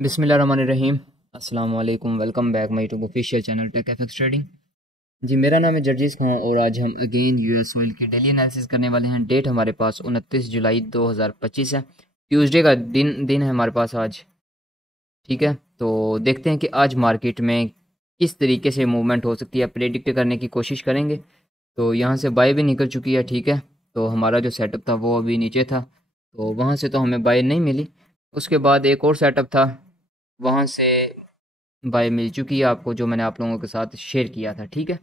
बिस्मिल्लाहिर्रहमानिर्रहीम। अस्सलाम वालेकुम। Welcome back my YouTube official channel tech FX trading. जी, मेरा नाम है जर्जीस खान और आज हम अगेन यूएस ऑयल की डेली एनालिसिस करने वाले हैं। डेट हमारे पास 29 जुलाई 2025 है। ट्यूसडे का दिन है हमारे पास आज। ठीक है, तो देखते हैं कि आज मार्केट में किस तरीके से मूवमेंट हो सकती है, प्रेडिक्ट करने की कोशिश करेंगे। तो यहाँ से बाय भी निकल चुकी है। ठीक है, तो हमारा जो सेटअप था वो अभी नीचे था, तो वहाँ से तो हमें बाय नहीं मिली। उसके बाद एक और सेटअप था, वहाँ से बाय मिल चुकी है आपको, जो मैंने आप लोगों के साथ शेयर किया था। ठीक है,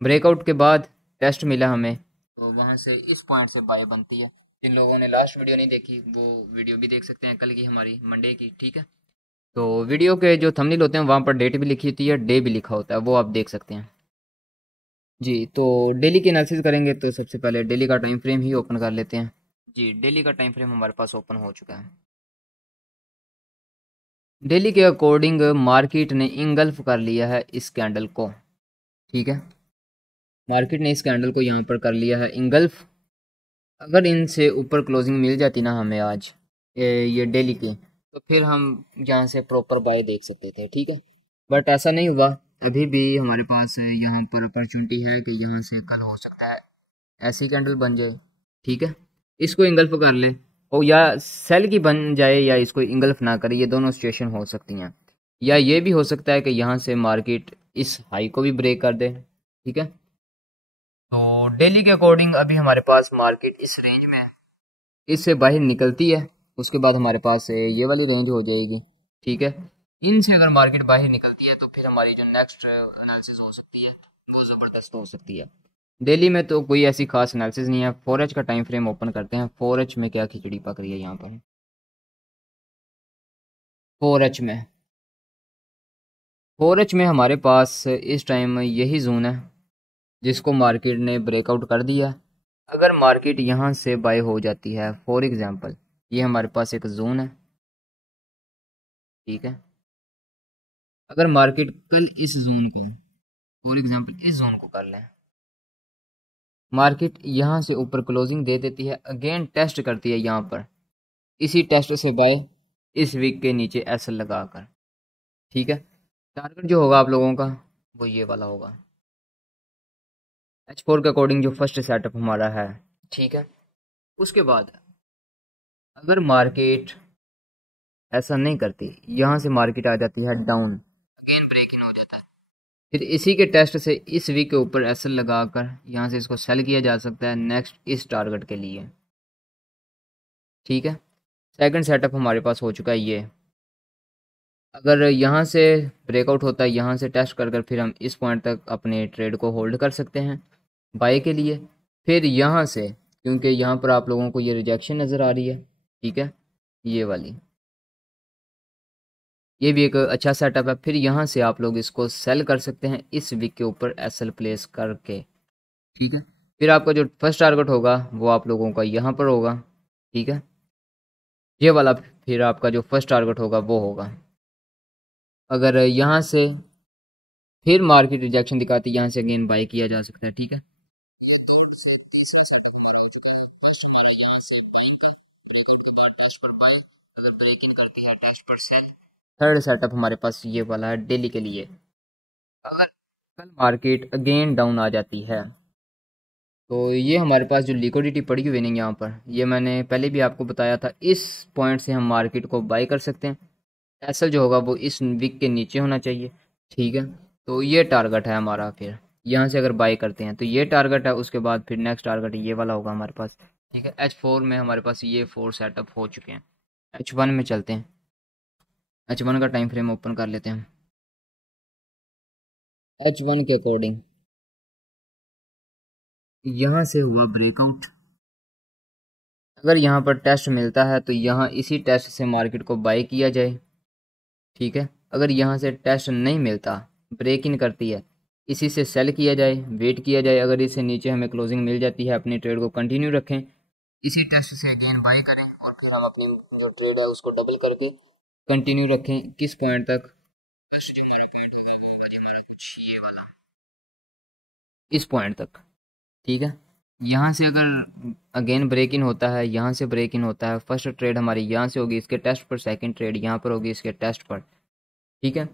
ब्रेकआउट के बाद टेस्ट मिला हमें, तो वहाँ से इस पॉइंट से बाय बनती है। जिन लोगों ने लास्ट वीडियो नहीं देखी वो वीडियो भी देख सकते हैं, कल की हमारी मंडे की। ठीक है, तो वीडियो के जो थंबनेल होते हैं वहाँ पर डेट भी लिखी होती है, डे भी लिखा होता है, वो आप देख सकते हैं। जी, तो डेली की एनालिसिस करेंगे तो सबसे पहले डेली का टाइम फ्रेम ही ओपन कर लेते हैं। जी, डेली का टाइम फ्रेम हमारे पास ओपन हो चुका है। डेली के अकॉर्डिंग मार्केट ने इंगल्फ कर लिया है इस कैंडल को। ठीक है, मार्केट ने इस कैंडल को यहाँ पर कर लिया है इंगल्फ। अगर इनसे ऊपर क्लोजिंग मिल जाती ना हमें आज, ये डेली की, तो फिर हम यहाँ से प्रॉपर बाय देख सकते थे। ठीक है, बट ऐसा नहीं हुआ। अभी भी हमारे पास यहाँ पर अपॉर्चुनिटी है कि यहाँ से कल हो सकता है ऐसी कैंडल बन जाए। ठीक है, इसको इंगल्फ कर ले, और या सेल की बन जाए या इसको इंगल्फ ना करे, ये दोनों सिचुएशन हो सकती हैं। या ये भी हो सकता है कि यहाँ से मार्केट इस हाई को भी ब्रेक कर दे। ठीक है, तो डेली के अकॉर्डिंग अभी हमारे पास मार्केट इस रेंज में है, इससे बाहर निकलती है उसके बाद हमारे पास ये वाली रेंज हो जाएगी। ठीक है, इनसे अगर मार्केट बाहर निकलती है तो फिर हमारी जो नेक्स्ट एनालिसिस हो सकती है वो ज़बरदस्त हो सकती है। डेली में तो कोई ऐसी खास एनालिसिस नहीं है। 4H का टाइम फ्रेम ओपन करते हैं। 4H में क्या खिचड़ी पक रही है यहाँ पर। 4H में 4H में हमारे पास इस टाइम यही जोन है जिसको मार्केट ने ब्रेकआउट कर दिया। अगर मार्केट यहाँ से बाय हो जाती है, फॉर एग्जांपल ये हमारे पास एक जोन है। ठीक है, अगर मार्केट कल इस जोन को, फॉर एग्जांपल इस जोन को कर लें, मार्केट यहाँ से ऊपर क्लोजिंग दे देती है, अगेन टेस्ट करती है यहाँ पर, इसी टेस्ट से बाय इस वीक के नीचे एस लगाकर। ठीक है, टारगेट जो होगा आप लोगों का वो ये वाला होगा, H4 के अकॉर्डिंग जो फर्स्ट सेटअप हमारा है। ठीक है, उसके बाद अगर मार्केट ऐसा नहीं करती, यहाँ से मार्केट आ जाती है डाउन, अगेन ब्रेक इन हो जाता है, फिर इसी के टेस्ट से इस वीक के ऊपर एस लगाकर यहाँ से इसको सेल किया जा सकता है नेक्स्ट इस टारगेट के लिए। ठीक है, सेकंड सेटअप हमारे पास हो चुका है ये। अगर यहाँ से ब्रेकआउट होता है, यहाँ से टेस्ट कर कर फिर हम इस पॉइंट तक अपने ट्रेड को होल्ड कर सकते हैं बाय के लिए। फिर यहाँ से, क्योंकि यहाँ पर आप लोगों को ये रिजेक्शन नज़र आ रही है, ठीक है, ये वाली, ये भी एक अच्छा सेटअप है। फिर यहाँ से आप लोग इसको सेल कर सकते हैं इस वीक के ऊपर एसएल प्लेस करके। ठीक है, फिर आपका जो फर्स्ट टारगेट होगा वो आप लोगों का यहाँ पर होगा। ठीक है, ये वाला फिर आपका जो फर्स्ट टारगेट होगा वो होगा। अगर यहाँ से फिर मार्केट रिजेक्शन दिखाती है, यहाँ से अगेन बाय किया जा सकता है। ठीक है, अगर ब्रेक इन करते हैं टेस्ट पर सेल, थर्ड सेटअप हमारे पास ये वाला है डेली के लिए। अगर कल मार्केट अगेन डाउन आ जाती है तो ये हमारे पास जो लिक्विडिटी पड़ी हुई नहीं यहाँ पर, ये मैंने पहले भी आपको बताया था, इस पॉइंट से हम मार्केट को बाय कर सकते हैं। एसएल जो होगा वो इस वीक के नीचे होना चाहिए। ठीक है, तो ये टारगेट है हमारा। फिर यहाँ से अगर बाय करते हैं तो ये टारगेट है, उसके बाद फिर नेक्स्ट टारगेट ये वाला होगा हमारे पास। ठीक है, H4 में हमारे पास ये 4 सेटअप हो चुके हैं। H1 में चलते हैं, H1 का टाइम फ्रेम ओपन कर लेते हैं। H1 के अकॉर्डिंग यहाँ से हुआ ब्रेकआउट, अगर यहाँ पर टेस्ट मिलता है तो यहाँ इसी टेस्ट से मार्केट को बाय किया जाए। ठीक है, अगर यहाँ से टेस्ट नहीं मिलता, ब्रेक इन करती है, इसी से सेल किया जाए, वेट किया जाए। अगर इससे नीचे हमें क्लोजिंग मिल जाती है, अपनी ट्रेड को कंटिन्यू रखें, इसी टेस्ट से अगेन बाय करें और फिर हम अपनी जो ट्रेड है उसको डबल करके कंटिन्यू रखें। किस पॉइंट तक? फर्स्ट जो हमारा पॉइंट होगा वो होगा जी हमारा कुछ ये वाला, इस पॉइंट तक। ठीक है, यहाँ से अगर अगेन ब्रेक इन होता है, यहाँ से ब्रेक इन होता है, फर्स्ट ट्रेड हमारी यहाँ से होगी इसके टेस्ट पर, सेकंड ट्रेड यहाँ पर होगी इसके टेस्ट पर। ठीक है,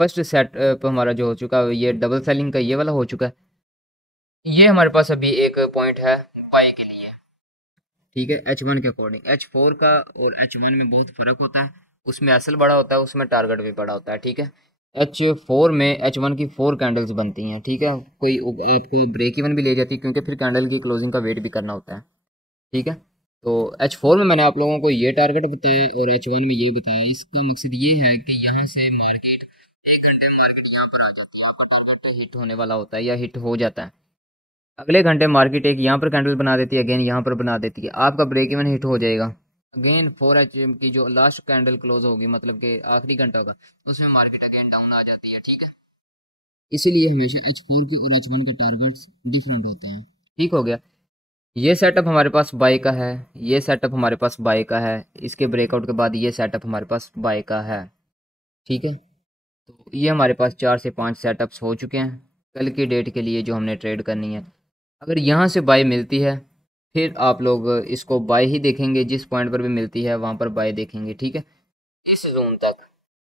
फर्स्ट सेट पर हमारा जो हो चुका है ये डबल सेलिंग का ये वाला हो चुका है। ये हमारे पास अभी एक पॉइंट है बाय के लिए। ठीक है, H1 के अकॉर्डिंग। H4 का और H1 में बहुत फ़र्क होता है, उसमें एसएल बड़ा होता है, उसमें टारगेट भी बड़ा होता है। ठीक है, H4 में H1 की 4 कैंडल्स बनती हैं। ठीक है, कोई आपको ब्रेक इवन भी ले जाती है क्योंकि फिर कैंडल की क्लोजिंग का वेट भी करना होता है। ठीक है, तो H4 में मैंने आप लोगों को ये टारगेट बताया और H1 में ये बताया। इसका मकसद ये है कि यहाँ से मार्केट 1 घंटे मार्केट यहाँ पर आ जाती है, आपका टारगेट हिट होने वाला होता है या हिट हो जाता है। अगले घंटे मार्केट एक यहाँ पर कैंडल बना देती है, अगेन यहाँ पर बना देती है, आपका ब्रेक इवन हिट हो जाएगा। अगेन 4H की जो लास्ट कैंडल क्लोज होगी, मतलब कि आखिरी घंटा होगा, उसमें मार्केट अगेन डाउन आ जाती है। ठीक है, इसीलिए हमेशा H4 की और H1 के टारगेट्स डिफरेंट होते हैं। ठीक हो गया, ये सेटअप हमारे पास बाय का है, ये सेटअप हमारे पास बाय का है, इसके ब्रेकआउट के बाद ये सेटअप हमारे पास बाय का है। ठीक है, तो ये हमारे पास 4 से 5 सेटअप्स हो चुके हैं कल की डेट के लिए जो हमने ट्रेड करनी है। अगर यहाँ से बाय मिलती है फिर आप लोग इसको बाय ही देखेंगे, जिस पॉइंट पर भी मिलती है वहाँ पर बाय देखेंगे। ठीक है, इस जोन तक,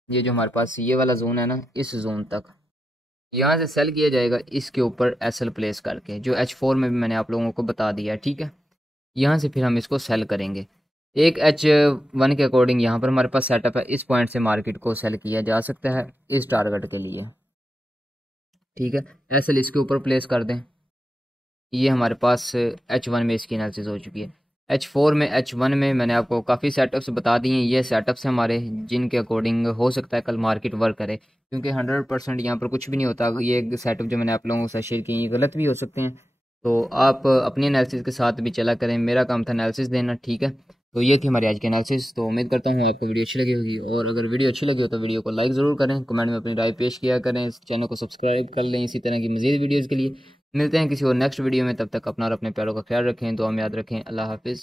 ये जो हमारे पास ये वाला जोन है ना, इस जोन तक यहाँ से सेल किया जाएगा, इसके ऊपर एसएल प्लेस करके, जो H4 में भी मैंने आप लोगों को बता दिया। ठीक है, यहाँ से फिर हम इसको सेल करेंगे। एक H1 के अकॉर्डिंग यहाँ पर हमारे पास सेटअप है, इस पॉइंट से मार्केट को सेल किया जा सकता है इस टारगेट के लिए। ठीक है, एसएल इसके ऊपर प्लेस कर दें। ये हमारे पास H1 में इसकी एनालिसिस हो चुकी है। H4 में, H1 में मैंने आपको काफ़ी सेटअप्स बता दिए हैं। ये सेटअप्स हैं हमारे जिनके अकॉर्डिंग हो सकता है कल मार्केट वर्क करे, क्योंकि 100% यहाँ पर कुछ भी नहीं होता। ये सेटअप जो मैंने आप लोगों के साथ शेयर किए ये गलत भी हो सकते हैं, तो आप अपनी एनालिसिस के साथ भी चला करें। मेरा काम था एनालिसिस देना। ठीक है, तो ये थी हमारी आज की एनालिसिस। तो उम्मीद करता हूँ आपको वीडियो अच्छी लगी होगी, और अगर वीडियो अच्छी लगी हो तो वीडियो को लाइक ज़रूर करें, कमेंट में अपनी राय पेश किया करें, इस चैनल को सब्सक्राइब कर लें इसी तरह की मज़ीद वीडियोज़ के लिए। मिलते हैं किसी और नेक्स्ट वीडियो में, तब तक अपना और अपने प्यारों का ख्याल रखें, दुआ में याद रखें। अल्लाह हाफिज़।